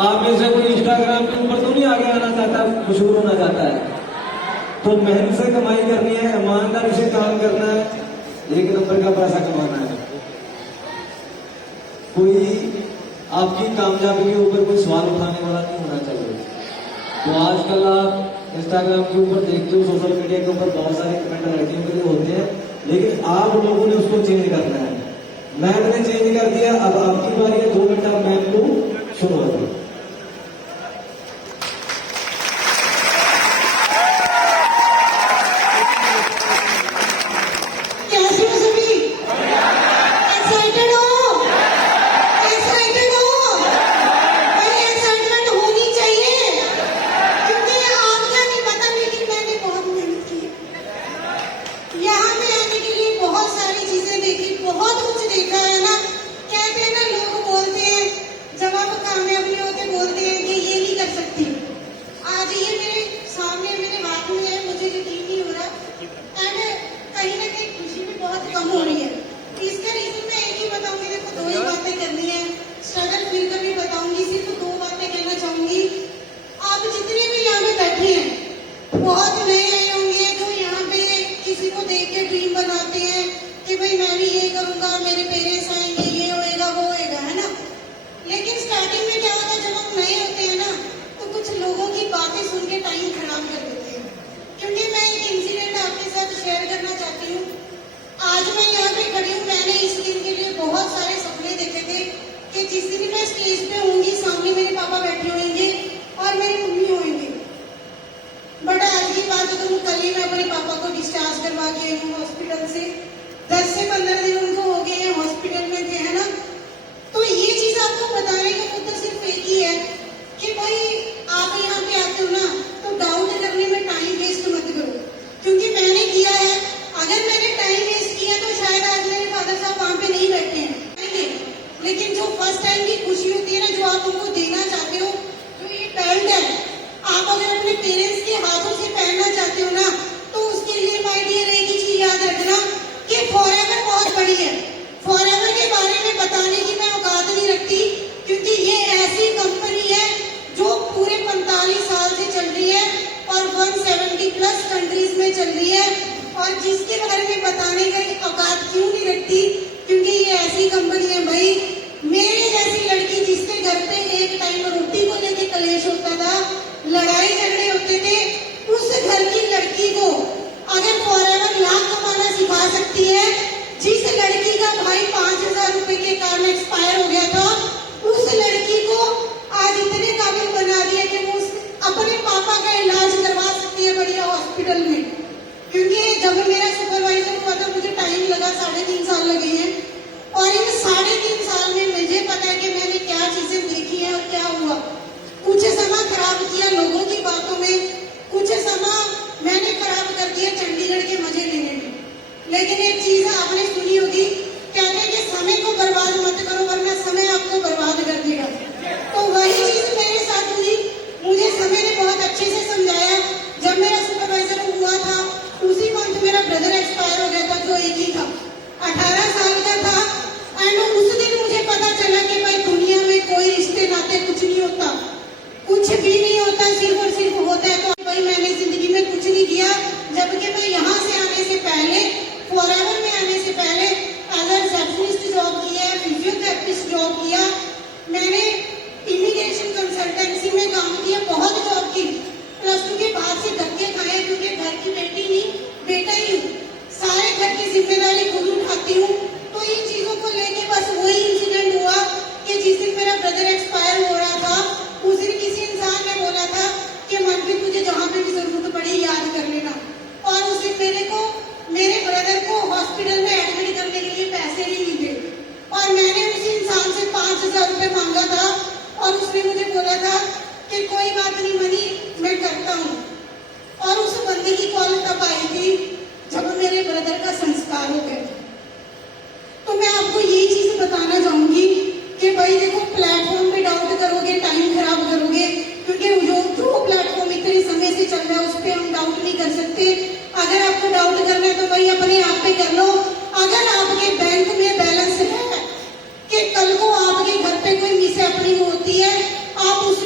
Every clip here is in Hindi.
आप में से कोई इंस्टाग्राम के ऊपर तो नहीं आगे आना चाहता, मशहूर होना चाहता है? तो मेहनत से कमाई करनी है, ईमानदारी से काम करना है, एक नंबर का पैसा कमाना है। कोई आपकी कामयाबी के ऊपर कोई सवाल उठाने वाला नहीं होना चाहिए। तो आजकल आप इंस्टाग्राम के ऊपर देखते हो, सोशल मीडिया के ऊपर बहुत सारे कमेंट लड़कियों के लिए होते हैं, लेकिन आप लोगों ने उसको चेंज करना है। मैंने चेंज कर दिया, अब आपकी बारी है। 2 मिनट आप मैम को सुनो। हॉस्पिटल से 10 से 15 दिन उनको हो गए हैं, हॉस्पिटल में थे, है ना। तो ये चीज आपको बताने का मुद्दा सिर्फ एक ही है कि भाई आप यहाँ पे आते हो ना, तो डाउट करने में टाइम वेस्ट मत करो, क्योंकि मैंने किया है। अगर मैंने टाइम वेस्ट किया तो शायद आज मेरे फादर साहब वहां पे नहीं बैठे हैं, लेकिन जो फर्स्ट टाइम की खुशी होती है ना, जो आप उनको देना चाहते हो, जो ये बेल्ट है, आप अगर अपने पेरेंट्स के हाथों से पहनना चाहते हो ना, तो उसके लिए माय डियर एक ही चीज याद रखना कि फॉरएवर बहुत बड़ी है। फॉरएवर के बारे में बताने की मैं औकात नहीं रखती, क्योंकि ये ऐसी कंपनी है जो पूरे 45 साल से चल रही है और 170+ कंट्रीज में चल रही है, और जिसके बारे में बताने की औकात क्यों नहीं रखती, क्योंकि ये ऐसी कंपनी है भाई। मेरे जैसी लड़की जिसके घर पे एक टाइम रोटी को लेके कलेश होता था, लड़ाई झगड़े होते थे, उस घर की लड़की को अगर फॉरएवर लाख कमाना सिखा सकती है, जिस लड़की का भाई 5000 रुपए के कारण एक्सपायर हो गया था, उस लड़की को आज इतने काबिल बना दिया कि वो अपने पापा का इलाज करवा सकती है बढ़िया हॉस्पिटल में। क्योंकि जब मेरा सुपरवाइजर हुआ था, मुझे टाइम लगा, 3.5 साल लगे हैं, और इन 3.5 साल में मुझे पता है कि मैंने क्या चीजें देखी है और क्या हुआ। कुछ समय खराब किया लोगों की बातों में, कुछ समय मैंने खराब कर दिया चंडीगढ़ के मजे लेने में। लेकिन एक चीज आपने सुनी होगी, कहते हैं कि समय को बर्बाद मत करो वरना समय आपको बर्बाद कर देगा। तो वही चीज मेरे साथ हुई। मुझे समय ने बहुत अच्छे से समझाया। जब मेरा सुपरवाइजर हुआ था, उसी मंथ मेरा ब्रदर एक्सपायर हो गया था, जो एक ही था, 18 साल का था। एंड उस दिन मुझे पता चला कि भाई दुनिया में कोई रिश्ते नाते कुछ नहीं होता, कुछ भी नहीं होता, सिर्फ और सिर्फ होता है। तो भाई मैंने जिंदगी में कुछ नहीं किया, जबकि मैं यहाँ से आने से पहले, फॉरएवर में आने से पहले एज अ रिसेप्शनिस्ट जॉब किया है, फिजियोथेरेपिस्ट जॉब किया, मैंने इमिग्रेशन कंसल्टेंसी में काम किया, बहुत जॉब की। +2 के बाद से धक्के खाए, क्योंकि घर की बेटी नहीं, बेटा ही हूँ, सारे घर की जिम्मेदारी खुद उठाती हूँ। तो इन चीजों को लेके बस वही इंसिडेंट हुआ कि जिस दिन मेरा ब्रदर एक्सपायर हो रहा था, उस दिन किसी इंसान ने बोला था कि मनप्रीत तुझे जहाँ पे भी जरूरत पड़ी याद कर लेना। और उस दिन मेरे ब्रदर को हॉस्पिटल में एडमिट करने के लिए पैसे नहीं मिले, और मैंने उस इंसान से 5000 रुपए मांगा था, और उसने मुझे बोला था कि कोई बात नहीं मनी, मैं करता हूँ। और उस बंदे की कॉल तब आई थी जब मेरे ब्रदर का संस्कार हो गया। तो मैं आपको यही चीज बताना चाहूंगी कि भाई देखो, प्लेटफॉर्म पे डाउट करोगे, टाइम खराब करोगे, क्योंकि जो प्लेटफॉर्म इतने समय से चल रहा है उस पर हम डाउट नहीं कर सकते। अगर आपको डाउट करना है तो भाई अपने आप पे कर लो। अगर आपके बैंक में बैलेंस है कि कल को आपके घर पे कोई मिसहैपनिंग होती है, आप उस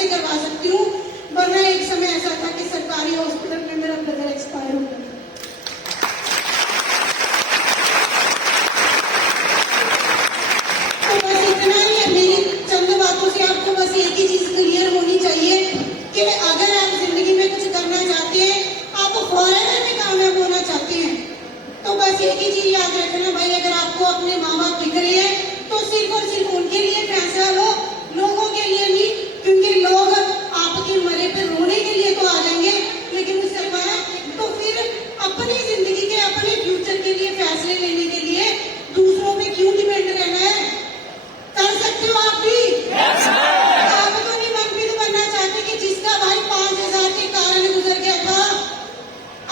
से करवा सकती हूँ, वरना एक समय ऐसा था कि सरकारी हॉस्पिटल में मेरा ब्रदर एक्सपायर हो गया। तो बस इतना ही है, मेरी चंद बातों से आपको बस एक ही चीज क्लियर होनी चाहिए कि अगर आप जिंदगी में कुछ करना चाहते हैं, आप फॉरेवर में कामयाब होना चाहते हैं, तो बस एक ही चीज याद रखना भाई, अगर आपको अपने माँ बाप दिख रहे हैं तो सिर्फ और सिर्फ उनके लिए फैसला लो, लोगों के लिए नहीं, क्योंकि लोग आपके मरे पे रोने के लिए तो आ जाएंगे, लेकिन उससे बाद तो फिर अपनी जिंदगी के, अपने फ्यूचर के लिए फैसले लेने के लिए दूसरों पे क्यों डिपेंड रहना है? कर सकते हो आप भी। आप तो नहीं मनपीत बनना चाहते कि जिसका भाई 5,000 के कारण गुजर गया था,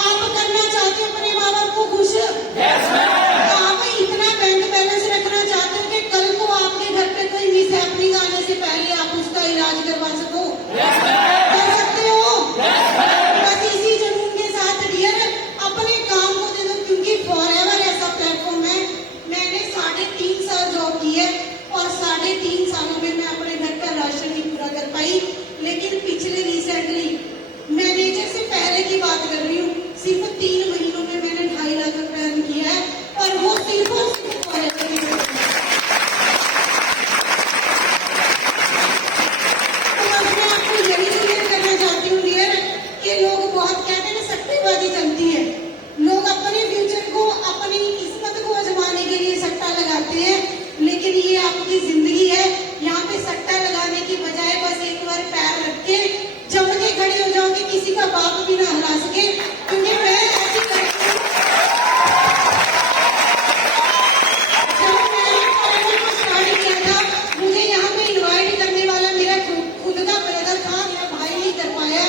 आप करना चाहते हो अपने माँ बाप को खुश। आप इतना बैंक बैलेंस रखना चाहते हो कि कल को आपके घर पे कोई मिस हैपनिंग आने से पहले आप उसका इलाज करवा सको। कर सकते हो। बस इसी जुनून के साथ डियर अपने काम को दे दो, क्योंकि फॉरएवर ऐसा प्लेटफॉर्म है। मैंने 3.5 साल जॉब की है और 3.5 सालों में मैं अपने घर का राशन नहीं पूरा कर पाई, लेकिन पिछले रिसेंटली मैनेजर से पहले की बात कर रही हूँ, सिर्फ 3 महीनों में मैंने 2.5 लाख रुपए अर्न किया है, और वो सिर्फ और सिर्फ फॉरएवर की वजह से। तो बस मैं आपको यही क्लियर करना चाहती हूँ डियर कि लोग बहुत कहते हैं ना, सट्टेबाजी चलती है, लोग अपने फ्यूचर को, अपनी किस्मत को आजमाने के लिए सट्टा लगाते हैं, लेकिन ये आपकी जिंदगी है, यहाँ पे सट्टा लगाने की बजाय बस एक बार पैर रख के जम के खड़े हो जाओ कि किसी का बाप भी ना हरा सके, क्योंकि मैं ऐसी करती हूँ। जब मैंने फॉरएवर को स्टार्ट किया था, मुझे यहाँ पे इनवाइट करने वाला मेरा खुद का ब्रदर था, मेरा भाई नहीं कर पाया।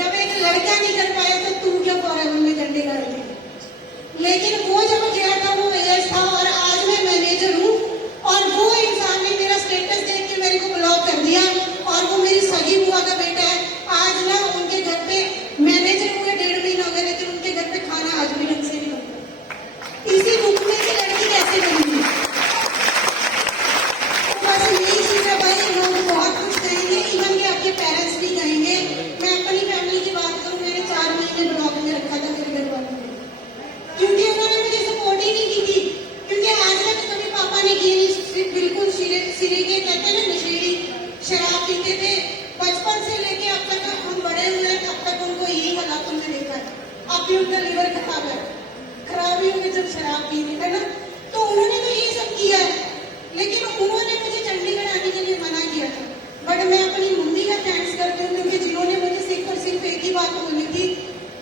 जब एक लड़का नहीं कर पाया तो तू क्या फॉरएवर में झंडे गाड़ेगी? लेकिन वो जब गया था वो एज था, और आज मैं मैनेजर हूँ, और वो इंसान ने मेरा स्टेटस देख के मेरे को ब्लॉक कर दिया, और वो मेरी सगी बुआ का बेटा है। आज ना उनके घर पे मैनेजर हुए 1.5 महीना हो गया, लेकिन उनके घर पे खाना आज भी ढंग से नहीं बनता। इसी दुख में की लड़की कैसे बनेगी? तो बस यही चीज है भाई, लोग बहुत कुछ कहेंगे, इवन के आपके पेरेंट्स भी कहेंगे। मैं अपनी फैमिली की बात करूँ, मैंने 4 महीने ब्लॉक में रखा था मेरे घर वालों ने, क्योंकि उन्होंने मुझे सपोर्ट ही नहीं की थी, क्योंकि आज तक कभी पापा ने की नहीं। बिल्कुल सिरे के कहते हैं ना, नशेड़ी शराब पीते थे, बचपन से लेके अब तक हम बड़े हुए हैं, तब तक उनको यही हालात हमने देखा है। अब भी उनका लीवर खराब ही होगी जब शराब पी रही है ना, तो उन्होंने तो यही सब किया है, लेकिन उन्होंने मुझे चंडीगढ़ आने के लिए मना किया था। बट मैं अपनी मम्मी का थैंक्स करती हूँ, क्योंकि जिन्होंने मुझे सिर्फ और सिर्फ एक ही बात बोली थी।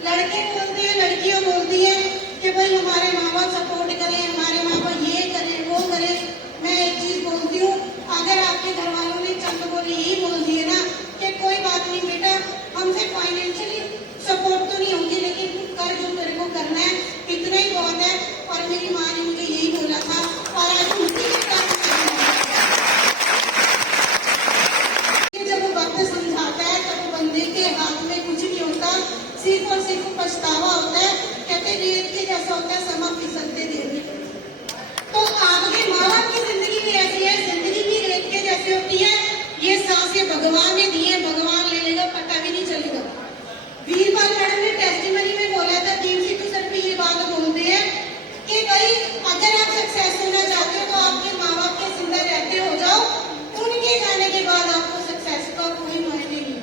लड़के बोलते हैं, लड़कियां बोलती हैं कि भाई हमारे माँ बाप सपोर्ट करें, हमारे माँ बाप ये करें वो करें। मैं एक चीज बोलती हूँ, अगर आपके घर वालों ने चंद बोली यही बोल दिए ना कि कोई बात नहीं बेटा, हमसे फाइनेंशियली सपोर्ट तो नहीं होगी, लेकिन कर जो तेरे को करना है, इतना ही बहुत है। और मेरी माँ ने मुझे यही बोला था, और आज उसी के काम जब वक्त समझाता है तब बंदे के हाथ में कुछ नहीं होता, सिर्फ और सिर्फ पछतावा होता है। कहते रेत के जैसा होता है, समा फिसलते देर। तो आपके माँ बाप की जिंदगी भी ऐसी है, जिंदगी भी रेत के जैसी होती है। ये सांसें भगवान ने दी है, भगवान ले लेगा, पता भी नहीं चलेगा। वीरपाल मैडम ने टेस्टिमनी में बोला था, दीप सिद्धू सर भी ये बात बोलते हैं कि भाई अगर आप सक्सेस होना चाहते हो तो आपके माँ बाप के जिंदा रहते हो जाओ, उनके जाने के बाद आपको सक्सेस का कोई मायने नहीं।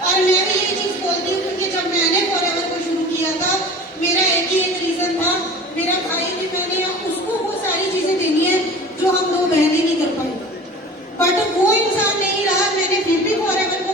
और मैं भी ये चीज बोलती हूँ, क्योंकि जब मैंने फॉरएवर को शुरू किया था, मेरा एक ही एक रीजन था, मेरा भाई भी, मैंने उसको वो सारी चीजें देनी है जो हम 2 बहनें नहीं कर पाई। बट वो इंसान नहीं रहा, मैंने फिर भी फॉरएवर को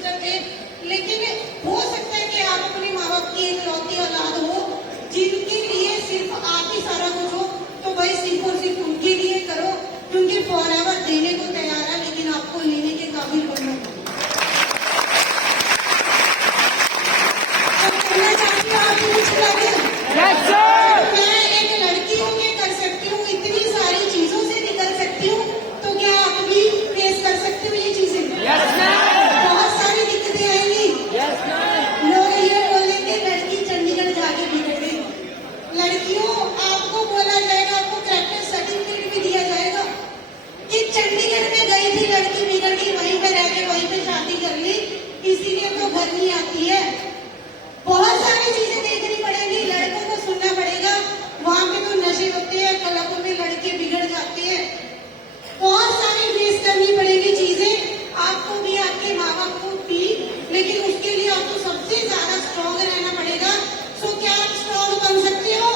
सिस्टर थे, लेकिन हो सकता है कि आप अपने माँ बाप की इकलौती औलाद हो जिनके लिए सिर्फ आप ही सारा कुछ हो, तो भाई सिर्फ और सिर्फ उनके लिए करो, क्योंकि फॉरएवर देने को तैयार है, लेकिन आपको लेने के काबिल बनना चाहिए। करना चाहती हूँ आपको कुछ लगे? मैं एक लड़की हूँ, ये कर सकती हूँ, इतनी सारी चीजों से निकल सकती हूँ, तो क्या आप भी फेस कर सकते हो ये चीजें? बहुत सारी दिक्कतें आएंगी। लोग ये बोलेंगे लड़की चंडीगढ़ जाके बिगड़ गई। लड़कियों, आपको बोला जाएगा, आपको कैरेक्टर सर्टिफिकेट भी दिया जाएगा कि चंडीगढ़ में गई थी लड़की, बिगड़ गई, वहीं पे रह के वहीं पे शादी कर ली, इसीलिए तो घर नहीं आती है। बहुत सारी चीजें देखनी पड़ेगी, लड़कों को सुनना पड़ेगा, वहां पे तो नशे होते हैं, क्लबों में लड़के बिगड़ जाते हैं, बहुत सारी फेस करनी पड़ेगी चीजें आपको भी, आपके माँ बाप को भी, लेकिन उसके लिए आपको सबसे ज्यादा स्ट्रॉन्ग रहना पड़ेगा। सो क्या आप स्ट्रॉन्ग बन सकते हो?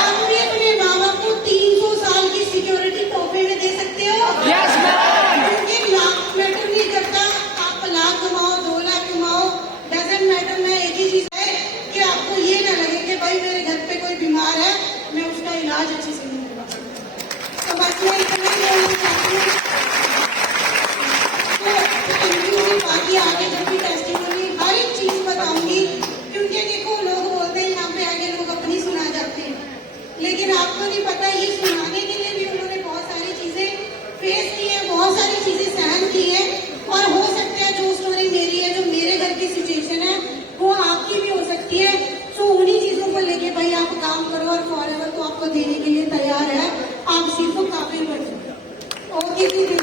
आप भी अपने माँ बाप को 300 साल की सिक्योरिटी तोहफे में दे सकते हो, क्योंकि लाख मैटर नहीं करता, आप लाख कमाओ 2 लाख कमाओ, डजंट मैटर। मैं एक ही चीज है कि आपको ये ना लगे कि भाई मेरे घर पे कोई बीमार है, मैं उसका इलाज अच्छे से नहीं करवा सकती। तो बस मैं इतना ही बोलना चाहती हूँ। तो इंटरव्यू में बाकी आगे जब भी टेस्टिमोनी हर एक चीज बताऊंगी, क्योंकि देखो लोग बोलते हैं यहाँ पे आगे लोग अपनी सुना जाते हैं, लेकिन आपको नहीं पता ये सुनाने के लिए भी उन्होंने बहुत सारी चीजें फेस की है, बहुत सारी चीजें सहन की है, और हो सकता है जो स्टोरी मेरी है, जो मेरे घर की सिचुएशन है, वो आपकी भी हो सकती है। तो उन्हीं चीजों को लेके भाई आप काम करो, और फॉरएवर तो आपको देने के लिए तैयार है, आप सिर्फ काबिल बनो। ओके।